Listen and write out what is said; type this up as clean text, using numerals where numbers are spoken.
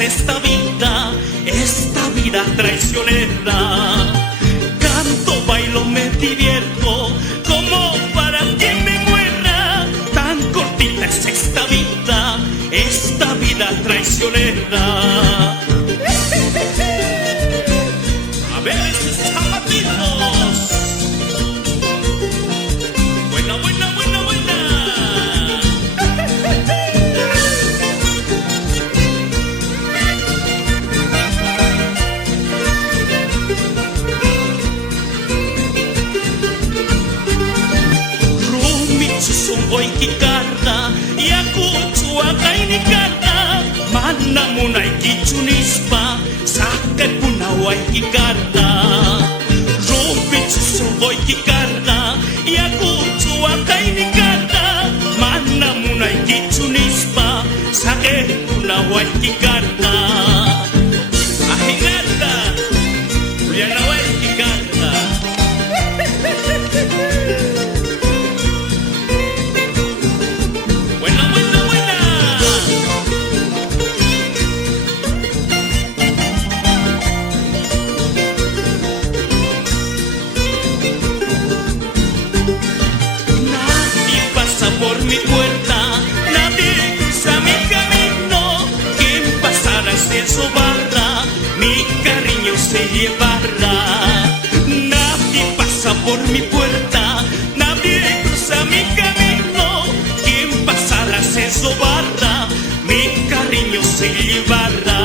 es esta vida traicionera. Canto, bailo, me divierto, como para que me muera. Tan cortita es esta vida traicionera. A ver esos zapatitos. Buena, buena, buena, buena. Sungguh kikarta yaku cuaca ini karta mana munai kicunispa sakai punawai kikarta rumpit sungguh kikarta yaku cuaca ini karta mana munai kicunispa sakai punawai kikarta ahingarta uyanawai kikarta. Por mi puerta, nadie cruza mi camino. Quien pasara se sobarra, mi cariño se llevará. Nadie pasa por mi puerta, nadie cruza mi camino. Quien pasara se sobarra, mi cariño se llevará.